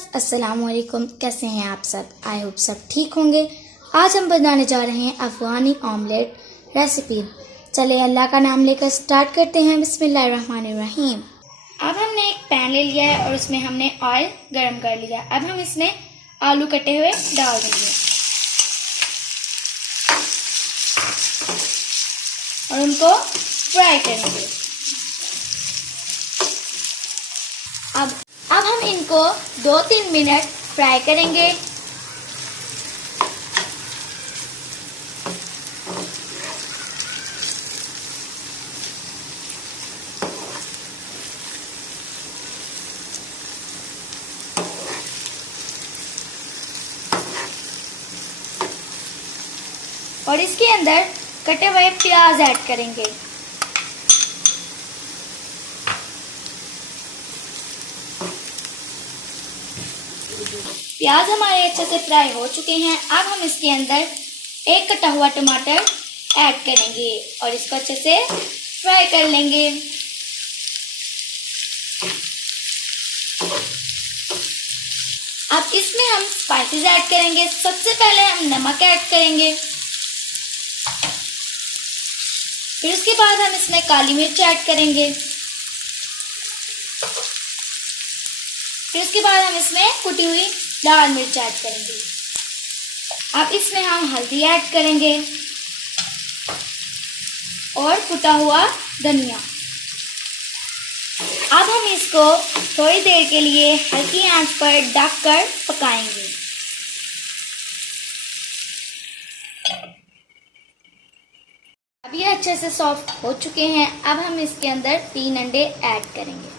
Viewers, अस्सलाम वालेकुम। कैसे हैं आप सब? आई होप सब ठीक होंगे। आज हम बनाने जा रहे हैं अफ़गानी ऑमलेट रेसिपी। चले अल्लाह का नाम लेकर स्टार्ट करते हैं। बिस्मिल्लाहिर्रहमानिर्रहीम। अब हमने एक पैन ले लिया है और उसमें हमने ऑयल गरम कर लिया। अब हम इसमें आलू कटे हुए डाल देंगे और उनको फ्राई करेंगे। अब हम इनको 2-3 मिनट फ्राई करेंगे। और इसके अंदर कटे हुए प्याज ऐड करेंगे। प्याज हमारे अच्छे से फ्राई हो चुके हैं। अब हम इसके अंदर एक कटा हुआ टमाटर ऐड करेंगे और इसको अच्छे से फ्राई कर लेंगे। अब इसमें हम स्पाइसेस ऐड करेंगे। सबसे पहले हम नमक ऐड करेंगे, फिर उसके बाद हम इसमें काली मिर्च ऐड करेंगे, फिर उसके बाद हम इसमें कुटी हुई लाल मिर्च ऐड करेंगे। अब इसमें हम हल्दी ऐड करेंगे और कुटा हुआ धनिया। अब हम इसको थोड़ी देर के लिए हल्की आंच पर ढककर पकाएंगे। अब ये अच्छे से सॉफ्ट हो चुके हैं। अब हम इसके अंदर 3 अंडे ऐड करेंगे।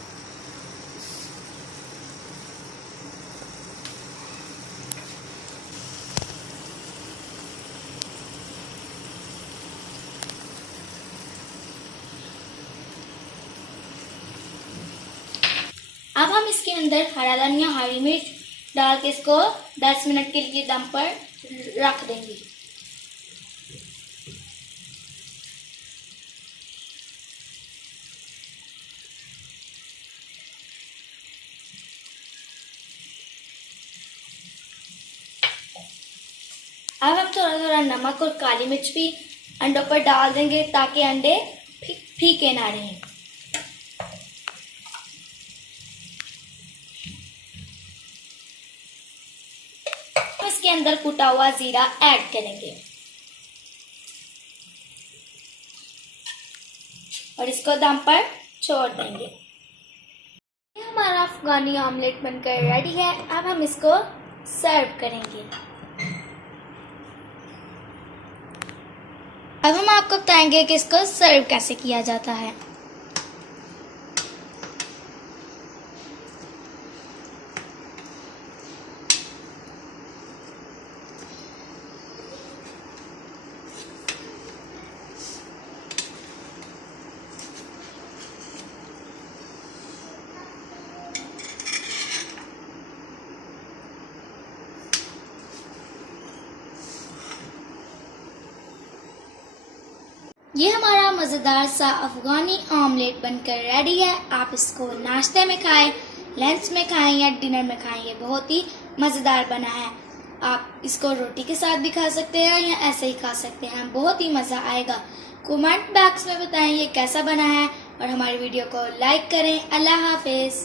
अब हम इसके अंदर हरा धनिया, हरी मिर्च डाल के इसको 10 मिनट के लिए दम पर रख देंगे। अब हम थोड़ा थोड़ा नमक और काली मिर्च भी अंडों पर डाल देंगे ताकि अंडे फीके ना रहें। इसके अंदर कुटा हुआ जीरा ऐड करेंगे और इसको दम पर छोड़ देंगे। ये हमारा अफगानी ऑमलेट बनकर रेडी है। अब हम इसको सर्व करेंगे। अब हम आपको बताएंगे कि इसको सर्व कैसे किया जाता है। ये हमारा मज़ेदार सा अफ़गानी ऑमलेट बनकर रेडी है। आप इसको नाश्ते में खाएं, लंच में खाएं या डिनर में खाएं। ये बहुत ही मज़ेदार बना है। आप इसको रोटी के साथ भी खा सकते हैं या ऐसे ही खा सकते हैं। बहुत ही मज़ा आएगा। कमेंट बॉक्स में बताएं ये कैसा बना है और हमारी वीडियो को लाइक करें। अल्लाह हाफिज़।